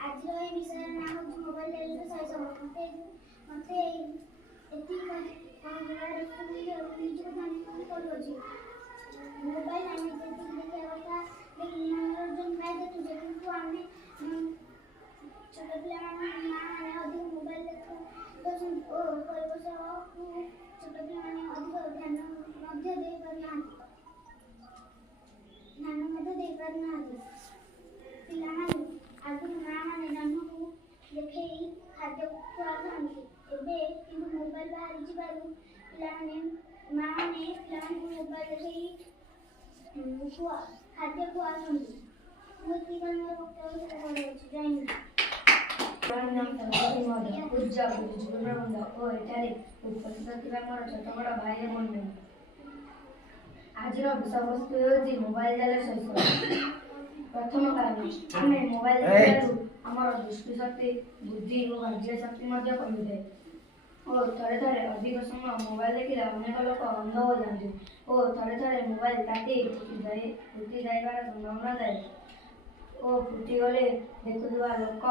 ଆଜିର ଏହି ବିଷୟର ନାମ ହେଉଛି ମୋବାଇଲ ର ଶୈଶବ। ମତେ ଏତିକି ନିଜକୁ ଧନ୍ୟ କରୁଅଛି। ମୋବାଇଲ ଆମେ ଯେତିକି ଦେଖିବା କଥା ଦେଖିକି ମନୋରଞ୍ଜନ ପାଇଁ ଦେଖୁଛେ, କିନ୍ତୁ ଆମେ ଛୋଟ ପିଲାମାନେ ମାଆମାନେ ଅଧିକ ମୋବାଇଲ ଦେଖୁଛନ୍ତି ଓ ପରିବେଶକୁ ଛୋଟ ପିଲାମାନେ ଅଧିକ ଧ୍ୟାନ ମଧ୍ୟ ଦେଇପାରୁନାହାନ୍ତି। ପିଲାମାନେ ଆଗରୁ ମାଆମାନେ ଜହ୍ନକୁ ଦେଖେଇ ଖାଦ୍ୟ ଖୁଆଉଥାନ୍ତି, ଏବେ କିନ୍ତୁ ମୋବାଇଲ ବାହାରି ଯିବାରୁ ମାଆମାନେ ପିଲାମାନଙ୍କୁ ମୋବାଇଲ ଦେଖେଇ ଖାଦ୍ୟ ଖୁଆଉଛନ୍ତି। ମୁଁ ଏତିକି ମୋର ବକ୍ତବ୍ୟ କରୁଅଛି। ଜୟ ହିନ୍ଦ। ପୂଜ୍ୟ ଗୁରୁଜୀବନବୃନ୍ଦ ଓ ଏଠାରେ ଉପସ୍ଥିତ ଥିବା ମୋର ଛୋଟ ବଡ଼ ଭାଇ ଭଉଣୀ, ଆଜିର ବିଷୟବସ୍ତୁ ହେଉଛି ମୋବାଇଲ ଜାଲ ଶୈଶବ। ପ୍ରଥମ କାରଣ, ଆମେ ମୋବାଇଲ ଦେଖିବାରୁ ଆମର ଦୃଷ୍ଟି ଶକ୍ତି, ବୁଦ୍ଧି ଓ ବାହ୍ୟ ଶକ୍ତି ମଧ୍ୟ କମିଥାଏ ଓ ଥରେ ଥରେ ଅଧିକ ସମୟ ମୋବାଇଲ ଦେଖିଲେ ଅନେକ ଲୋକ ଅନ୍ଧ ହୋଇଯାଆନ୍ତି ଓ ଥରେ ଥରେ ମୋବାଇଲ କାଟି ଫୁଟି ଯାଇବାର ସମ୍ଭାବନା ଥାଏ ଓ ଫୁଟିଗଲେ ଦେଖୁଥିବା ଲୋକ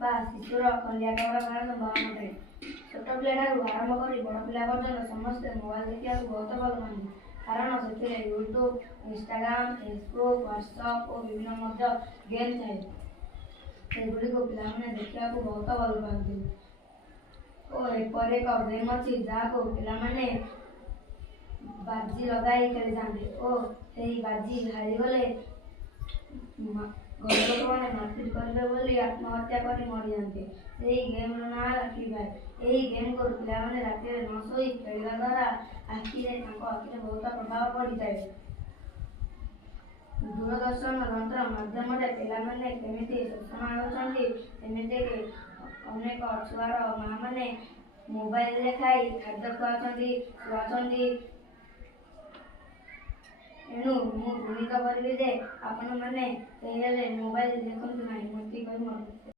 ବା ଶିଶୁର ଖଣ୍ଡିଆ ଖାବରା ହେବାର ସମ୍ଭାବନା ଥାଏ। ଛୋଟ ପିଲାଠାରୁ ଆରମ୍ଭ କରି ବଡ଼ ପିଲା ପର୍ଯ୍ୟନ୍ତ ସମସ୍ତେ ମୋବାଇଲ ଦେଖିବାକୁ ବହୁତ ଭଲ ପାଆନ୍ତି, କାରଣ ସେଥିରେ ୟୁଟ୍ୟୁବ, ଇନଷ୍ଟାଗ୍ରାମ, ଫେସବୁକ୍, ହ୍ୱାଟ୍ସଆପ୍ ଓ ବିଭିନ୍ନ ମଧ୍ୟ ଗେମ୍ ଥାଏ। ସେଗୁଡ଼ିକୁ ପିଲାମାନେ ଦେଖିବାକୁ ବହୁତ ଭଲ ପାଆନ୍ତି ଓ ଏପରି ଏକ ଗେମ୍ ଅଛି ଯାହାକୁ ପିଲାମାନେ ବାଜି ଲଗାଇ ଖେଳିଥାନ୍ତି ଓ ସେହି ବାଜି ହାରିଗଲେ ଘର ଲୋକମାନେ ମାରପିଟ କରିବେ ବୋଲି ଆତ୍ମହତ୍ୟା କରି ମରିଯାଆନ୍ତି। ସେହି ଗେମ୍ର ନାଁ ହେଲା ଫ୍ରି ଫାୟାର। ଏହି ଗେମ୍କୁ ପିଲାମାନେ ରାତିରେ ନ ଶୋଇ ଖେଳିବା ଦ୍ୱାରା ତାଙ୍କ ଆଖିରେ ବହୁତ ପ୍ରଭାବ ପଡ଼ିଥାଏ। ଦୂରଦର୍ଶନ ଯନ୍ତ୍ର ମାଧ୍ୟମରେ ପିଲାମାନେ କେମିତି ଶୋଷଣ ହେଉଛନ୍ତି, ସେମିତିକି ଅନେକ ଛୁଆର ମାଆମାନେ ମୋବାଇଲରେ ଖାଇ ଖାଦ୍ୟ ଖୁଆଉଛନ୍ତି। ଏଣୁ ମୁଁ ବିନୀତ କରିବି ଯେ ଆପଣମାନେ କେହି ହେଲେ ମୋବାଇଲ ଦେଖନ୍ତୁ ନାହିଁ। ମୁଁ ଏତିକି କହି ମୋର